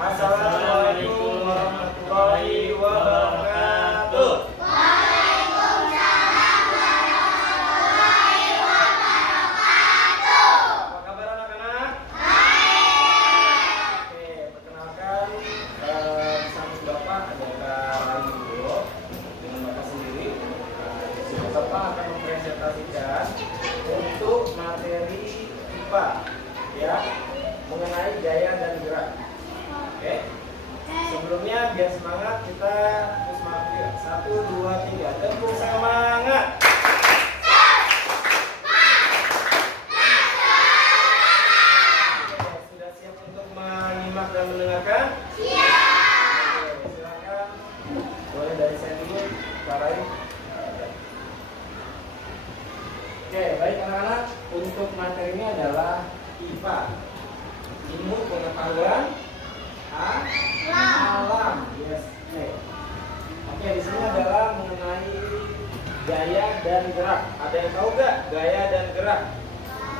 Assalamualaikum warahmatullahi wabarakatuh. Waalaikumsalam warahmatullahi wabarakatuh. Apa kabar anak-anak? Baik. Oke, perkenalkan samping Bapak ada Kak Rayu dulu dengan Bapak sendiri. Bapak akan mempresentasikan untuk materi IPA ya, mengenai gaya dan gerak. Oke. Sebelumnya biar semangat kita terus semangat yuk. 1, 2, 3. Tepuk semangat. Oke, sudah siap untuk menyimak dan mendengarkan? Siap. Oke, silakan. Boleh dari saya dulu, Kak Rai. Oke, baik anak-anak. Untuk materinya adalah IPA, ilmu pengetahuan alam. Yes. Oke, di sini adalah mengenai gaya dan gerak. Ada yang tahu gak gaya dan gerak?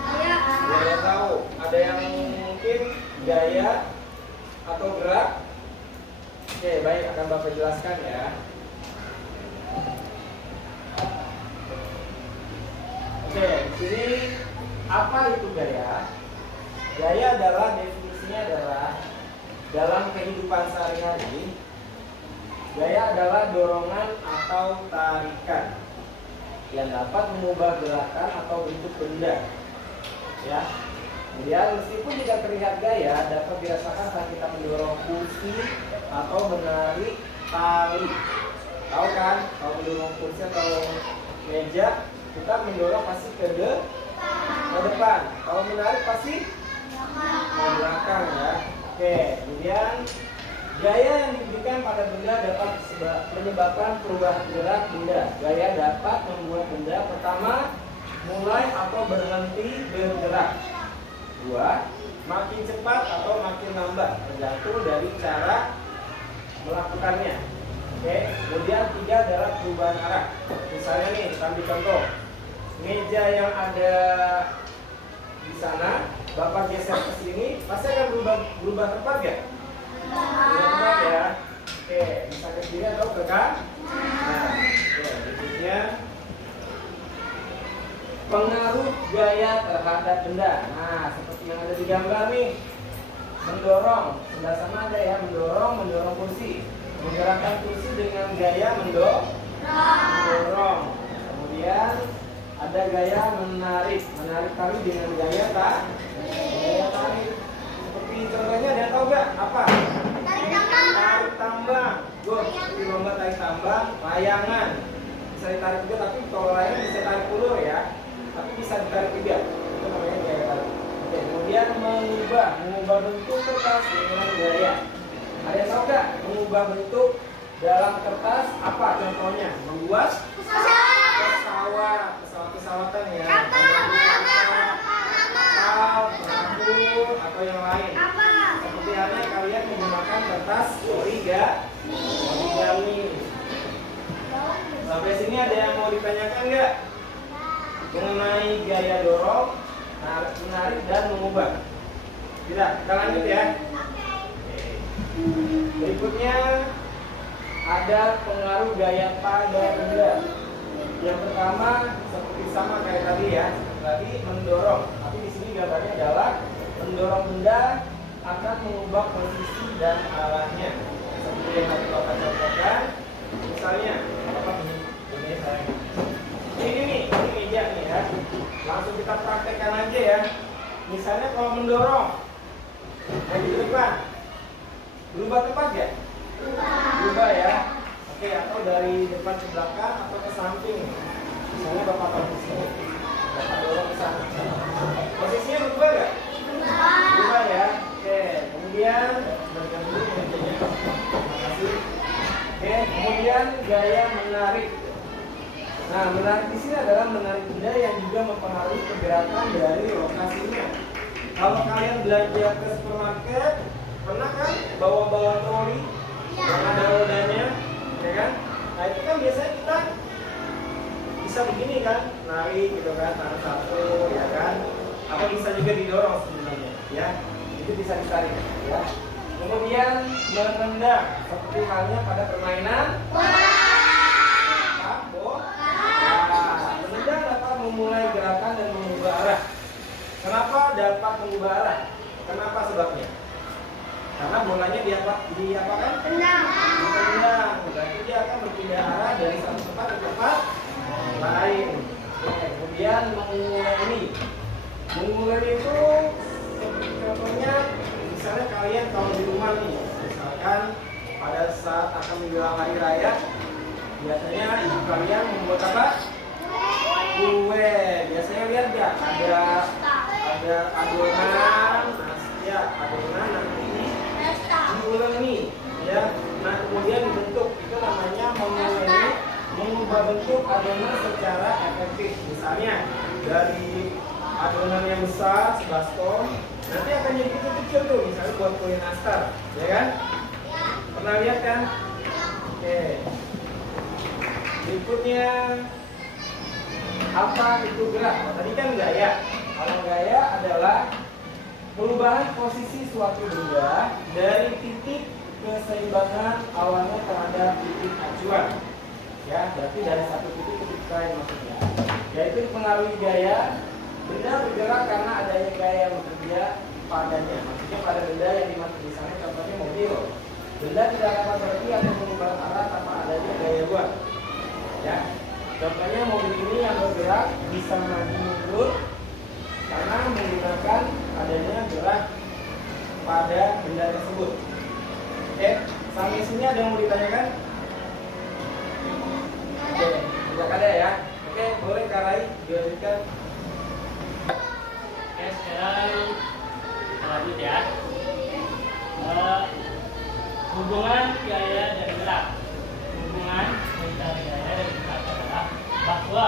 Ada yang tahu? Ada yang mungkin gaya atau gerak? Oke, baik, akan Bapak jelaskan ya. Oke, di sini apa itu gaya? Gaya adalah definisinya adalah dalam kehidupan sehari-hari, gaya adalah dorongan atau tarikan yang dapat mengubah gerakan atau bentuk benda. Ya. Kemudian meskipun tidak terlihat gaya, dapat dirasakan saat kita mendorong kursi atau menarik tali. Tahu kan? Kalau mendorong kursi atau meja, kita mendorong pasti ke depan. Kalau menarik pasti ke belakang ya. Oke, kemudian gaya yang diberikan pada benda dapat menyebabkan perubahan gerak benda. Gaya dapat membuat benda pertama mulai atau berhenti bergerak. 2. Makin cepat atau makin lambat, tergantung dari cara melakukannya. Oke, kemudian 3 adalah perubahan arah. Misalnya nih, kita ambil contoh. Meja yang ada di sana, Bapak geser ke sini, pasti akan berubah tempat ya? Berubah tempat ya. Oke, bisa ke kiri atau ke kanan? Nah, oke, berikutnya pengaruh gaya terhadap benda. Nah, seperti yang ada di gambar nih. Mendorong, sebelah sana ada ya, mendorong kursi. Menggerakkan kursi dengan gaya mendorong. Kemudian ada gaya menarik tali dengan gaya tarik. Seperti contohnya, ada yang tahu nggak apa? Tarik tambang. Good. Seperti lomba tarik tambang, layangan. Bisa ditarik juga, tapi kalau layangan bisa tarik ulur ya. Tapi bisa ditarik juga. Itu namanya gaya tarik. Oke, kemudian mengubah bentuk kertas dengan gaya. Ada yang tahu nggak mengubah bentuk dalam kertas apa contohnya? Membuat pesawatan ya. Atau yang lain. Seperti halnya kalian menggunakan kertas origami. Sampai sini ada yang mau ditanyakan nggak mengenai gaya dorong, menarik dan mengubah? Tidak, kita lanjut ya. Berikutnya ada pengaruh gaya pada benda. Yang pertama seperti sama kayak tadi ya, tadi mendorong. Tapi di sini gambarnya adalah mendorong benda akan mengubah posisi dan arahnya. Seperti yang tadi Bapak contohkan. Misalnya, Bapak ini meja nih ya. Langsung kita praktekkan aja ya. Misalnya kalau mendorong dari depan, berubah tempat ya? Berubah ya. Oke, atau dari depan ke belakang atau ke samping. Misalnya Bapak taruh di sini, Bapak dorong ke sana. Posisinya berubah nggak? Berubah ya. Oke, kemudian berikan dulu mejanya. Terima kasih. Oke, kemudian gaya menarik. Nah, menarik di sini adalah menarik benda yang juga mempengaruhi pergerakan dari lokasinya. Kalau kalian belanja ke supermarket, pernah kan bawa troli yang ada rodanya, ya kan? Nah itu kan biasanya kita bisa begini kan, narik gitu kan, tangan satu, ya kan? Atau bisa juga didorong sebenarnya, ya? Itu bisa ditarik, ya? Kemudian menendang seperti halnya pada permainan sepak bola. Menendang dapat memulai gerakan dan mengubah arah. Kenapa dapat mengubah arah? Kenapa sebabnya? Karena bolanya diapakan? Ditendang. Berarti dia akan berpindah arah dari satu tempat ke tempat lain. Oke, kemudian mengulangi. Mengulangi itu seperti contohnya, misalnya kalian kalau di rumah nih, misalkan pada saat akan menjelang hari raya, biasanya ibu kalian membuat apa? Kue. Biasanya lihat nggak? Ada adonan, ya adonan nanti diulangi, ya. Nah kemudian dibentuk, itu namanya mengulangi, mengubah bentuk adonan secara efektif. Misalnya dari adonan yang besar sebaskom, nanti akan jadi kecil-kecil tuh, misalnya buat kue nastar, ya kan? Pernah lihat kan? Oke. Berikutnya apa itu gerak? Tadi kan gaya. Kalau gaya adalah perubahan posisi suatu benda dari titik keseimbangan awalnya terhadap titik acuan. Ya, berarti dari satu titik ke titik lain maksudnya. Yaitu dipengaruhi gaya. Benda bergerak karena adanya gaya yang bekerja padanya. Maksudnya pada benda yang dimaksud di sana contohnya mobil. Benda tidak dapat berhenti atau mengubah arah tanpa adanya gaya luar. Ya, contohnya mobil ini yang bergerak bisa maju mundur karena menggunakan adanya gerak pada benda tersebut. Oke, sampai sini ada yang mau ditanyakan? Oke, tidak ada ya. Oke, boleh Karai dilanjutkan. Oke, sekarang lanjut ya. Hubungan gaya dan gerak. Hubungan antara gaya dan gerak adalah bahwa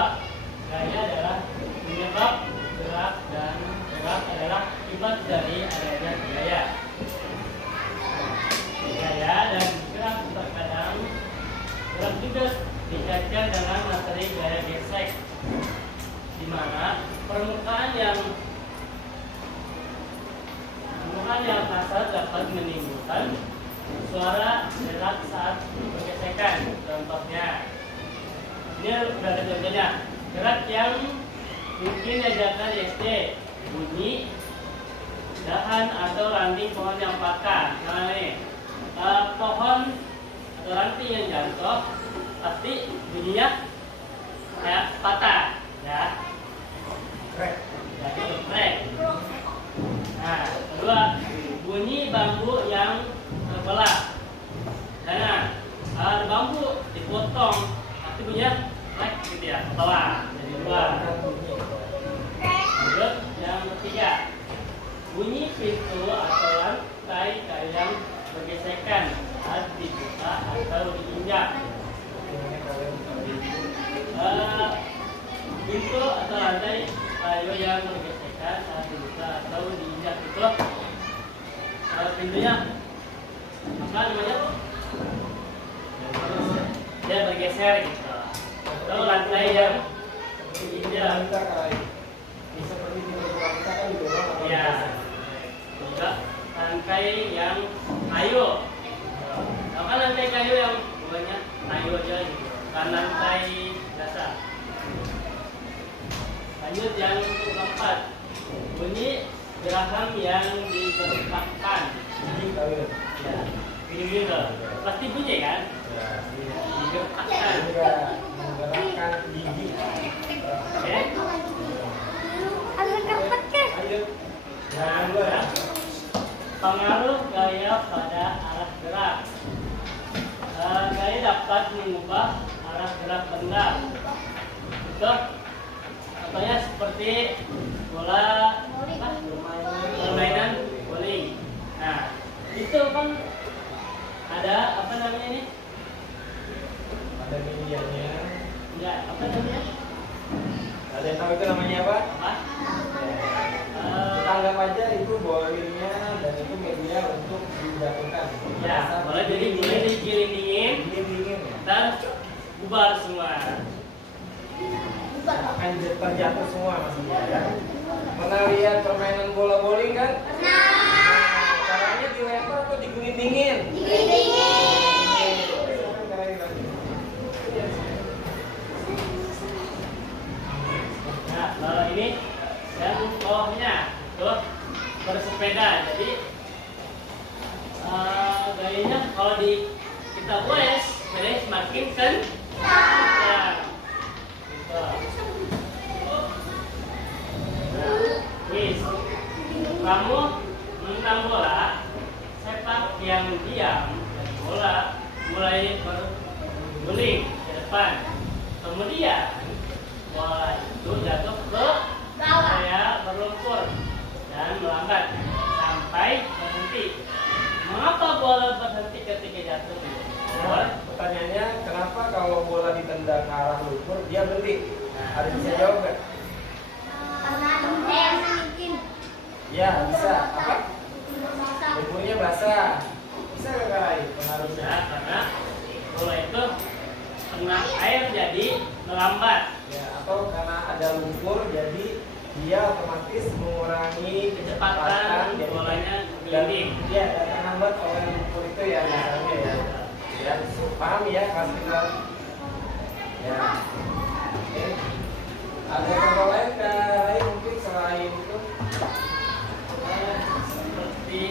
gaya adalah penyebab gerak dan gerak adalah akibat dari adanya gaya. Gaya dan gerak terkadang gerak juga dikaitkan dengan materi gaya gesek, di mana permukaan yang kasar dapat menimbulkan suara gerak saat bergesekan. Contohnya, ini ada contohnya, gerak yang mungkin diajarkan di SD, bunyi dahan atau ranting pohon yang patah. Nah nih, pohon atau ranting yang jatuh pasti bunyinya kayak patah, ya. Jadi geprek. Nah, kedua, bunyi bambu yang terbelah. Nah, bambu dipotong, pasti bunyinya krek gitu ya, ke bawah. Jadi dua. Lanjut, yang ketiga, bunyi pintu atau lantai yang bergesekan saat dibuka atau diinjak. Pintu atau lantai kayu yang bergesekan saat dibuka atau diinjak itu pintunya apa namanya? Dia bergeser gitu. Atau lantai yang diinjak. Seperti di rumah kita kan didorong atau Ya. Juga lantai yang kayu. Nah, kan lantai kayu yang banyak kayu aja gitu. Kan lantai dasar. Lanjut yang keempat, bunyi geraham yang digerakkan. Ya, gini loh. Pasti bunyi kan? Digerakkan. menggerakkan gigi. Oke. Ayo. Jangan dulu ya. Pengaruh gaya pada arah gerak. Gaya dapat mengubah arah gerak benda. Contoh, contohnya seperti bola permainan bowling. Nah, itu kan ada apa namanya ini? Ada medianya. Enggak, apa namanya? Ada yang tahu itu namanya apa? Apa? Kita anggap aja itu bowlingnya dan itu media untuk dijatuhkan. Ya, boleh jadi boleh digiring-giringin Dingin ya. dan bubar semua. Akan terjatuh semua maksudnya ya. Pernah lihat permainan bola bowling kan? Nah, caranya dilempar atau digulingin kita goes, jadi semakin kencang. Gitu. Nah, wis. Kamu menentang bola, sepak yang diam dan bola mulai berguling ke depan. Kemudian bola itu jatuh ke area berlumpur dan melambat sampai berhenti. Mengapa bola berhenti ketika jatuh? Pertanyaannya, kenapa kalau bola ditendang ke arah lumpur dia berhenti? Ada bisa jawab nggak? Ya bisa. Apa? Lumpurnya basah. Bisa nggak Karai? Pengaruhnya? Bisa, karena bola itu kena air jadi melambat. Ya, atau karena ada lumpur jadi dia otomatis mengurangi Kecepatan jadi bolanya dan berlinding. ya dan terhambat oleh lumpur itu ya misalnya ya. Ya, paham ya Mas kita? Ya. Oke. Ada contoh lain Karai mungkin selain itu? Seperti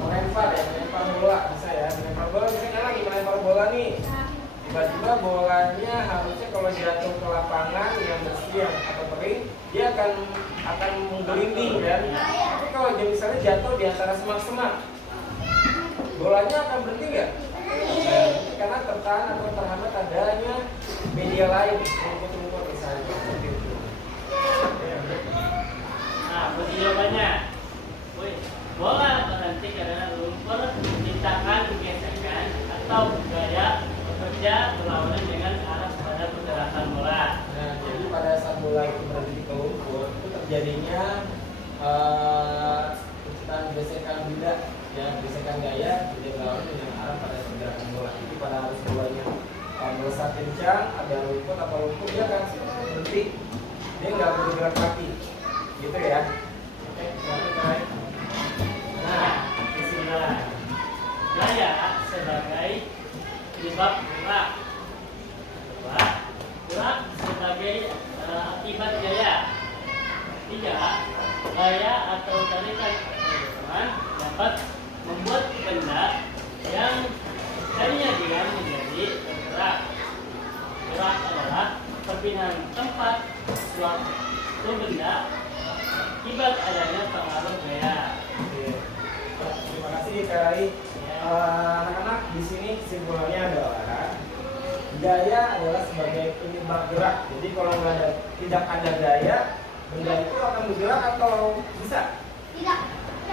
Melempar ya, melempar bola bisa ya, melempar bola misalnya lagi melempar bola nih, tiba-tiba bolanya harusnya kalau jatuh ke lapangan yang bersih atau kering, dia akan menggelinding kan. Tapi kalau dia misalnya jatuh di antara semak-semak, bolanya akan berhenti nggak? Karena tertahan atau terhambat adanya media lain, rumput-rumput misalnya seperti itu. nah, berarti jawabannya. Wih, bola berhenti karena lumpur menciptakan gesekan atau gaya bekerja berlawanan dengan arah pada pergerakan bola. Nah, jadi pada saat bola itu berhenti ke lumpur, itu terjadinya penciptaan gesekan benda, ya gesekan gaya tidak berlawanan dengan arah pada pergerakan bola. Jadi pada arus bolanya melesat kencang, ada rumput atau lumpur dia akan berhenti, dia nggak bergerak lagi, gitu ya. Oke, silakan. Nah, kesimpulan. Gaya sebagai penyebab gerak. Kedua, gerak sebagai akibat gaya. Tiga, gaya atau tarikan teman dapat membuat benda yang tadinya diam menjadi bergerak. Gerak adalah perpindahan tempat suatu benda akibat adanya pengaruh gaya. Oke. Terima kasih Kak Rai. Anak-anak di sini kesimpulannya adalah gaya adalah sebagai penyebab gerak. Jadi kalau tidak ada gaya, benda itu akan bergerak atau bisa? Tidak.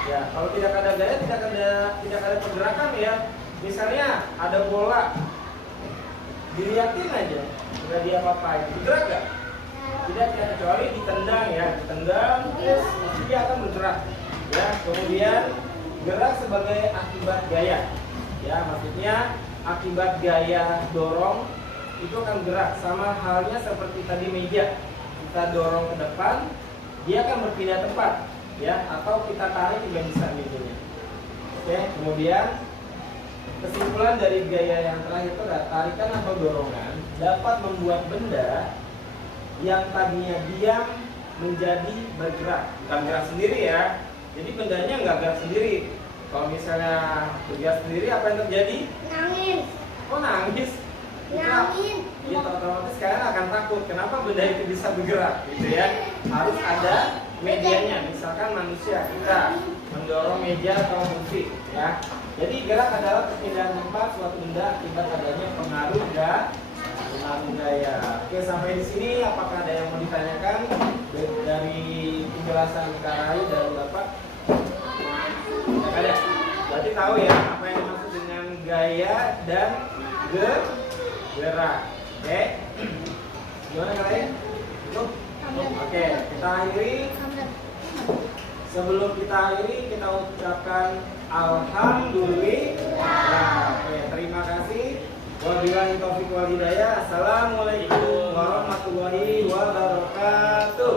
Ya, kalau tidak ada gaya, tidak ada pergerakan ya. Misalnya ada bola, dilihatin aja, nggak dia apa-apain, bergerak nggak? Tidak ya, kecuali ditendang ya, ditendang, terus dia akan bergerak. Ya, kemudian gerak sebagai akibat gaya. Ya, maksudnya akibat gaya dorong itu akan gerak, sama halnya seperti tadi meja. Kita dorong ke depan, dia akan berpindah tempat, ya, atau kita tarik juga bisa mejanya. Oke, kemudian kesimpulan dari gaya yang terakhir itu adalah tarikan atau dorongan dapat membuat benda yang tadinya diam menjadi bergerak, bukan gerak sendiri ya. Jadi bendanya nggak gerak sendiri. Kalau misalnya bergerak sendiri, apa yang terjadi? Nangis. Oh nangis. Nangis. Ya otomatis kalian akan takut. Kenapa benda itu bisa bergerak, gitu ya? Harus ada medianya. Misalkan manusia, kita mendorong meja atau kursi, ya. Jadi gerak adalah perpindahan tempat suatu benda akibat adanya pengaruh gaya. Oke, sampai di sini apakah ada yang mau ditanyakan dari penjelasan Kak Rai dan Bapak? Tidak ada. Berarti tahu ya apa yang dimaksud dengan gaya dan gerak. Oke. Gimana Kak Rai? Cukup? Oke, kita akhiri. Sebelum kita akhiri, kita ucapkan alhamdulillah. Oke, terima kasih. Wabillahi taufiq wal hidayah. Assalamualaikum warahmatullahi wabarakatuh.